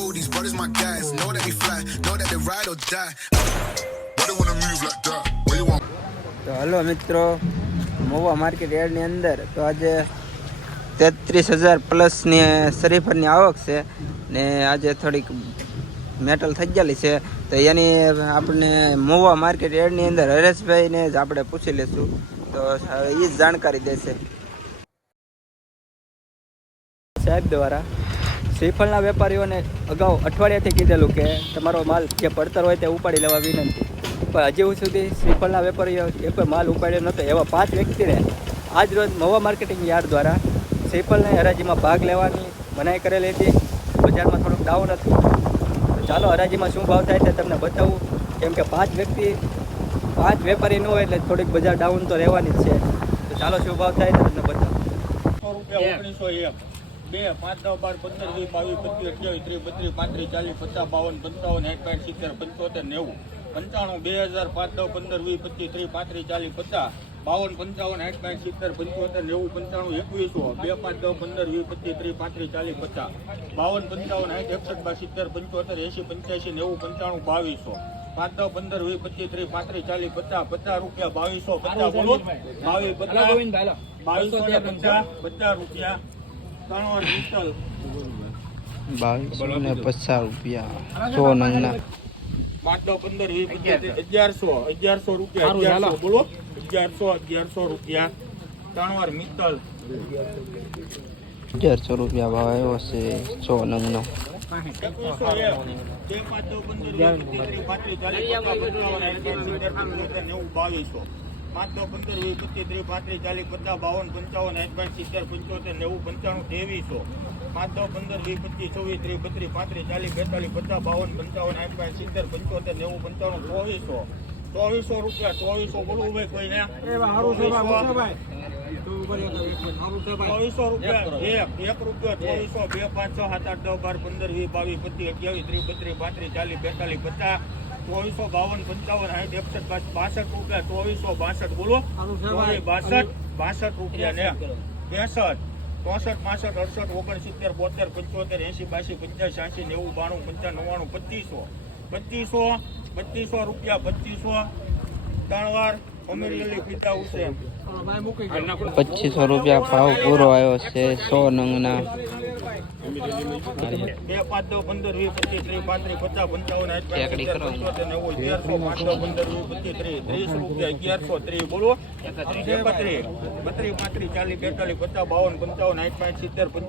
know these brothers my guys. Know that we fly, know that they ride or die. Why they wanna move like that? Where you want? તો hello મિત્રો, મોવા market યાર્ડની અંદર તો આજે 33,000 પ્લસની શરીફળની આવક છે ને આજે થોડીક મેટલ થઈ ગયેલી છે તો એની આપણે મોવા માર્કેટ યાર્ડની અંદર હરેશભાઈને જ આપણે પૂછી લઈશું તો એ જ જાણકારી દેશે. સાહેબ દ્વારા શ્રીફળના વેપારીઓને અગાઉ અઠવાડિયાથી કીધેલું કે તમારો માલ જે પડતર હોય તે ઉપાડી લેવા વિનંતી, પણ હજી સુધી શ્રીફળના વેપારીઓ એ કોઈ માલ ઉપાડ્યો નહોતો. એવા 5 વ્યક્તિને આજ રોજ મહુવા માર્કેટિંગ યાર્ડ દ્વારા શ્રીફળની હરાજીમાં ભાગ લેવાની મનાઈ કરેલી હતી. બજારમાં થોડુંક ડાઉન હતું. તો ચાલો હરાજીમાં શું ભાવ થાય તે તમને બતાવું, કેમ કે 5 વેપારી ન હોય એટલે થોડીક બજાર ડાઉન તો રહેવાની જ છે. તો ચાલો શું ભાવ થાય તે તમને બતાવું. 1901 2 5 10 12 15 20 22 25 28 30 32 35 40 55 55 70 95 2005 10 15 20 25 30 35 40 50 52 55 50 રૂપિયા 2250 રૂપિયા 100 નંગના 5 10 15 20 25 1100 રૂપિયા 1100 બોલો 1100 રૂપિયા 3 વાર મિત્તલ 1100 રૂપિયા ભાવ આવ્યો છે 100 નંગનો. 5 10 15 20 25 30 35 40 50 52 55 60 70 75 80 85 90 95 17 25 24 રૂપિયા 2400 બોલવું ભાઈ કોઈને 2400 રૂપિયા 1 રૂપિયો 2400 2 5 6 7 8 9 12 15 20 22 23 28 30 32 40 બોલો 62 રૂપિયા ને 63 64 65 68 69 70 72 75 80 રૂપિયા 2500 3 વાર અમીરલી પિતા ઉસે 2500 રૂપિયા ભાવ પૂરો આવ્યો છે 100 નંગના. 2 5 10 15 20 25 30 35 40 50 55 60 70 80 85 90 150 5 10 15 20 25 30 રૂપિયા 1130 બોલો 32 33 40 42 55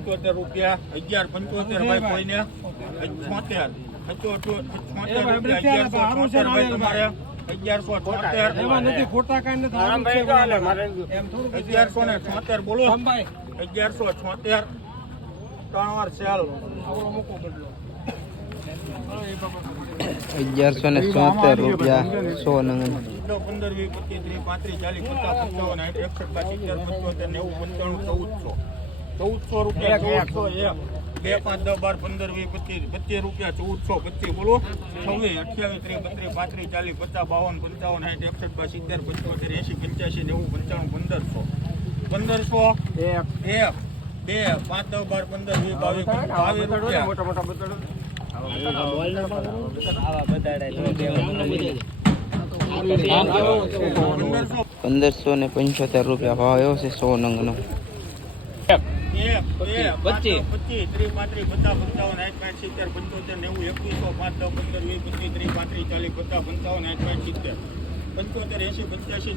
60 રૂપિયા 1175 ભાઈ કોઈને 76 રૂપિયા 1176 એમાં નથી ખોટા કાંઈ નથી 1176 બોલો 1176 3 વાર સેલ 1176 રૂપિયા 100 નંગના 15 20 25 30 35 40 50 55 60 71 14 રૂપિયા 1425 બોલો 26 28 30 32 35 40 55 1575 રૂપિયા ભાવ આવ્યો છે 100 નંગનો. 25 30 35 50 55 60 70 75 80 100 5 10 15 20 25 30 35 40 55 80 85 90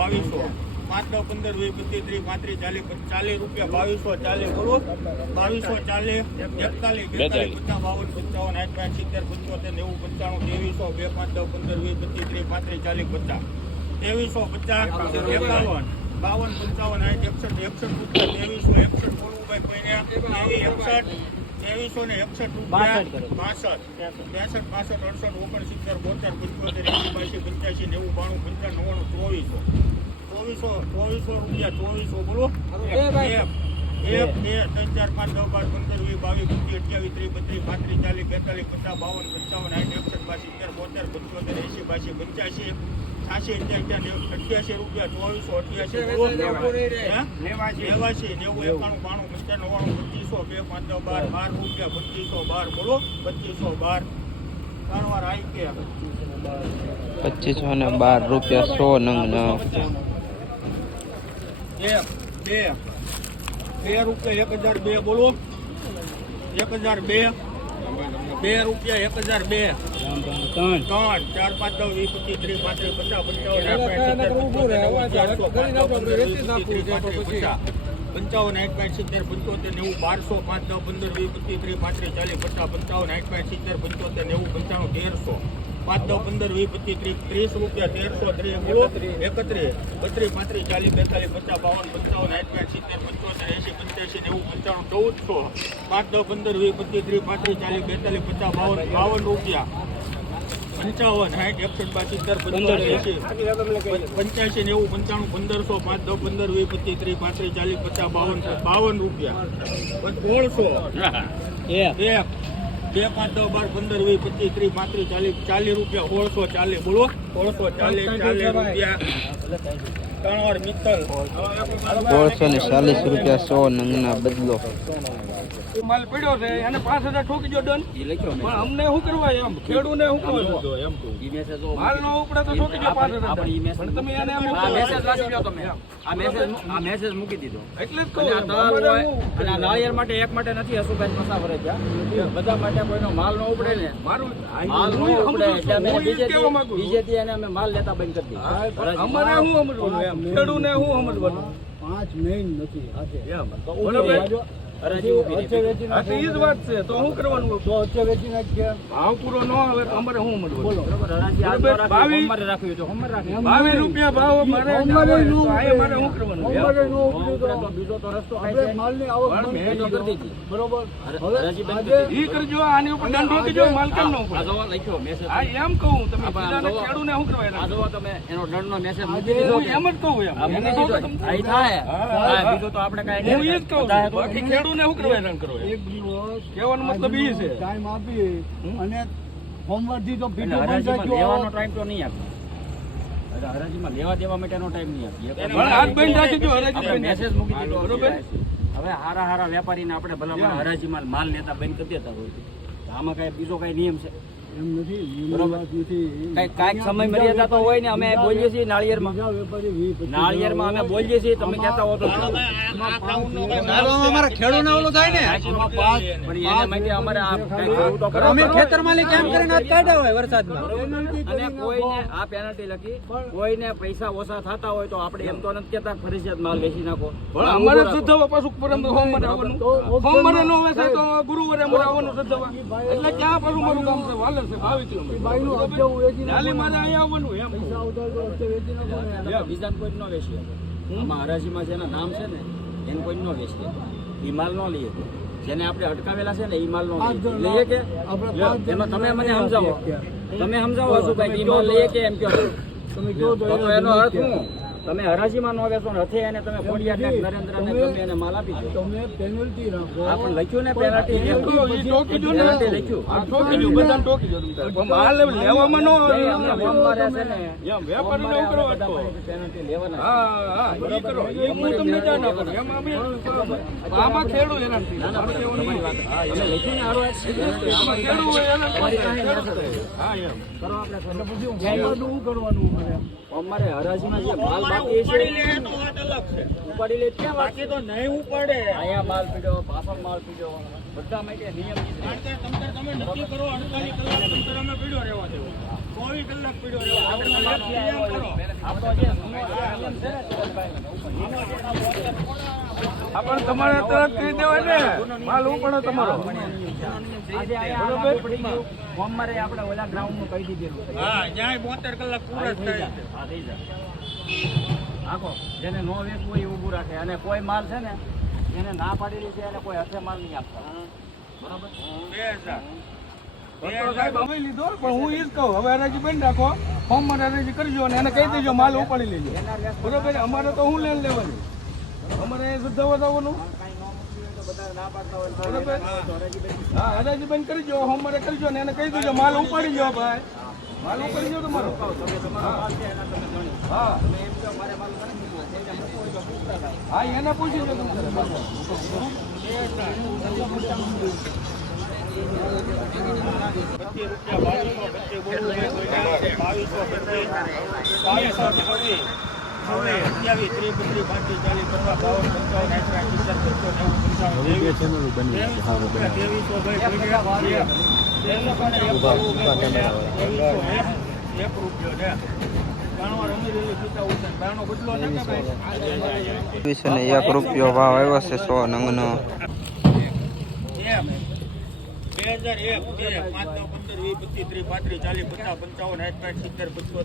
95 5 10 15 20 25 30 35 40 40 રૂપિયા 2240 બોલો 1 2 3 4 5 10 12 15 20 22 25 28 30 32 35 40 45 55 55 60 71 72 75 80 85 85 88 88 રૂપિયા 2488 લેવાશી 90 91 92 25 બોલો 2512 ત્રણ વાર આવી કે 2512 રૂપિયા 100 નંગ ના 2 રૂપિયા 1002 બોલો 1002 2 રૂપિયા 1002 3 4 5 10 20 25 30 રૂપિયા 55 60 61 85 90 95 1500 5 10 15 20 25 30 35 40 50 52 રૂપિયા 1600 2 5 10 12 15 20 25 30 35 40 રૂપિયા 1640 બોલો 1640 રૂપિયા ત્રણ વાર મિત્તલ 1640 રૂપિયા 100 નંગ ના બદલો માલ પડ્યો છે એને 5000 ઠોકી જો ડન પણ અમને શું કરવા એમ ખેડૂને શું કરવા એમ માલ નો ઉપડે તો ઠોકી જો 5000 પણ તમે એને એમ મેસેજ વાંચી લો તમે આ મેસેજ મૂકી દીધો એટલે જ કહું અને આ નાળિયેર માટે એક માટે નથી અશુભાઈ મસાવરે ગયા બધા માટે કોઈનો માલ નો ઉપડે ને મારું માલ નો ઉપડે એટલે અમે બીજેથી એને અમે માલ લેતા બંધ કરી દીધા અમારે શું સમજવાનું એમ ખેડૂને શું સમજવાનું 5 મહિન નથી આજે એમ બરાબર હરાજી ઊભી રહી. આ તો ઈ જ વાત છે તો શું કરવાનું તો અચ્છે વેચી નાખ્યા ભાવ પૂરો ન આવે તો અમારે શું મળવું બરોબર હરાજી આ રાખી અમારે રાખ્યું તો અમારે રાખ્યું 22 રૂપિયા ભાવ મારે અમારે શું કરવાનું અમારે નો તો બીજો તો રસ્તો આપણે માલની આવક બંધ કરી દીધી બરોબર હરાજી બંધ કરી ઈ કરજો આની ઉપર દંડ ઠોકી જો માલ કેમ ન ઉપર આ જો લખ્યો મેસેજ આ એમ કહું તમે બીજાને ખેડૂને શું કરવા આ જો તમે એનો દંડનો મેસેજ મૂકી દીધો હું એમ જ કહું એમ એને તો આઈ થાય હા બીજો તો આપણે કાઈ હું ઈ જ કહું બાકી ખેડૂ ને શું કરવા હેરાન કરો એક દિવસ કહેવાનો મતલબ ઈ છે ટાઈમ આપી અને હોમવર્ક થી તો પીટો પંચાયત લેવાનો ટાઈમ તો નહીં આપે હરાજીમાં લેવા દેવા માટેનો ટાઈમ નહીં આપીએ પણ હાથ બંધ રાખી જો હરાજી મેસેજ મૂકી દીધો બરોબર હવે હારા વેપારીને આપણે ભલામણ હરાજીમાં માલ લેતા બંધ કરી દેતા હોય આમાં કઈ બીજો કઈ નિયમ છે એમ નથી બરોબર કાંઈક સમય મર્યાદા તો હોય ને અમે બોલીએ છીએ નાળિયેરમાં અમે બોલીએ છીએ તમે કહેતા હો તો અમારા ખેડૂતને ઓલું થાય ને પણ એના માટે અમારે આ કાંઈક કરવું તો ખરું. અમે ખેતરમાં લઈ કેમ કરીને હાથ કાઢ્યા હોય વરસાદમાં અને કોઈને આ પેનલ્ટી લખી કોઈને પૈસા ઓછા થતા હોય તો આપણે એમ તો નથી કહેતા ફરજિયાત માલ વેચી નાખો પણ અમારે સધવા પાછું સોમવારે આવવાનું સોમવારે નો વેચાય તો ગુરુવારે અમારે આવવાનું સધવા એટલે ક્યાં પાછું મારું કામ છે વાલર છે ભાવી છે નાલી મારે અહીંયા આવવાનું એમ બીજા કોઈ ન વેચીએ આમાં હરાજીમાં જેના નામ છે ને એને કોઈ ન વેચીએ એ માલ ન લઈએ જેને આપણે અટકાવેલા છે ને એ માલ નો લઈએ કે એમાં તમે મને સમજાવો શું ભાઈ એ માલ લઈએ કે એમ કહો તો એનો અર્થ શું તમે હરાજીમાં ન વેચો ને હથે એને તમે ખોડિયા નરેન્દ્રને તમે એને માલ આપી દો તમે પેનલ્ટી રાખો આ પણ લખ્યું ને પેનલ્ટી લખ્યું આ ઠોકી દો બધાને ઠોકી દો માલ લેવામાં ન અમે સોમવારે છે ને એમ વેપારીને ઉકરો અટકો પેનલ્ટી લેવાના હા ઈ કરો એ હું તમને જાણ ના કરું એમ અમે આમાં ખેડૂ હેરાન થઈ તમારી વાત હા એને લખ્યું ને હારો આમાં ખેડૂ હેરાન હા એમ કરો આપણે પછી શું કરવાનું અમારે હરાજીમાં જે માલ બાકી છે ઉપાડી લે ક્યાં બાકી તો નહીં ઉપાડે અહીંયા માલ પીડ્યો પાછળ માલ પીડ્યો બધા માટે નિયમ તમે નક્કી કરો 48 કલાક અંતર અમે પીડ્યો રહેવા દેવો 24 કલાક પીડ્યો રહેવા આપણો જે નિયમ છે ને પણ તમારે તરત કહી દેવાય ને માલ ઉપાડો તમારો સોમવારે આપણે ઓલા ગ્રાઉન્ડ નું કહી દીધેલું હા જ્યાં 72 કલાક પૂરા થાય હા થઈ જાય આખો જેને નો વેચવું હોય ઊભું રાખે અને કોઈ માલ છે ને એને ના પાડેલી છે એને કોઈ હાથે માલ નહીં આપતા બરાબર 2000 સાહેબ અમે લીધો પણ હું ઈ જ કહું હવે હરાજી બંધ રાખો સોમવારે હરાજી કરજો અને એને કહી દેજો માલ ઉપાડી લેજો બરોબર અમારે તો હું લેન લેવાની અમારે શુદ્ધ વધાવવાનું હા હરાજી બંધ કરી દો સોમવારે કરજો ને એને કહી દેજો માલ ઉપાડી જાઓ ભાઈ માલ ઉપાડી જો તમારો હા હા એને પૂછી જો ₹1 ભાવ આવ્યો છે 100 નંગનો 2001 5 10 15 20 25 30 35 40 50 55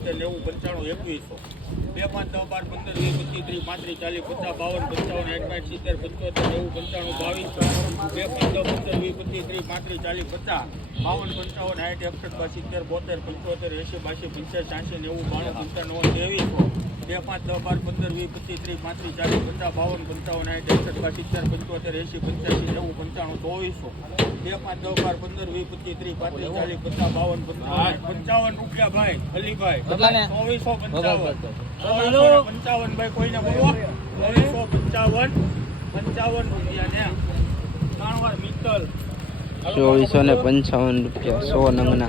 60 70 રૂપિયા ભાઈ અલીભાઈ 2455 ભાઈ કોઈને બોલો 2455 રૂપિયા ને 3 વાર મિત્તલ ₹2455 100 નંગના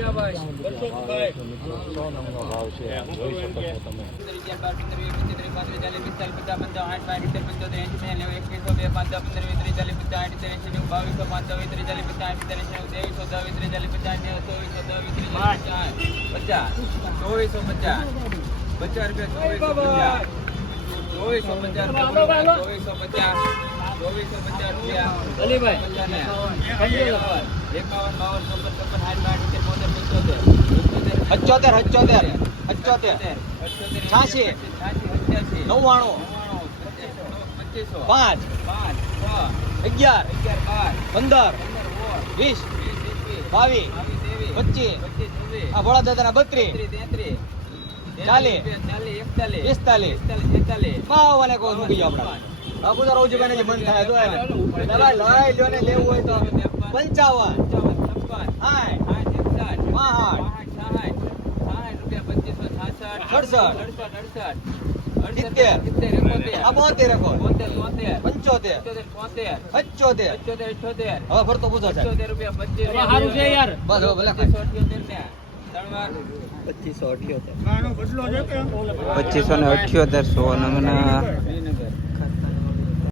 ફરતો પૂછો 2578 100 નંગના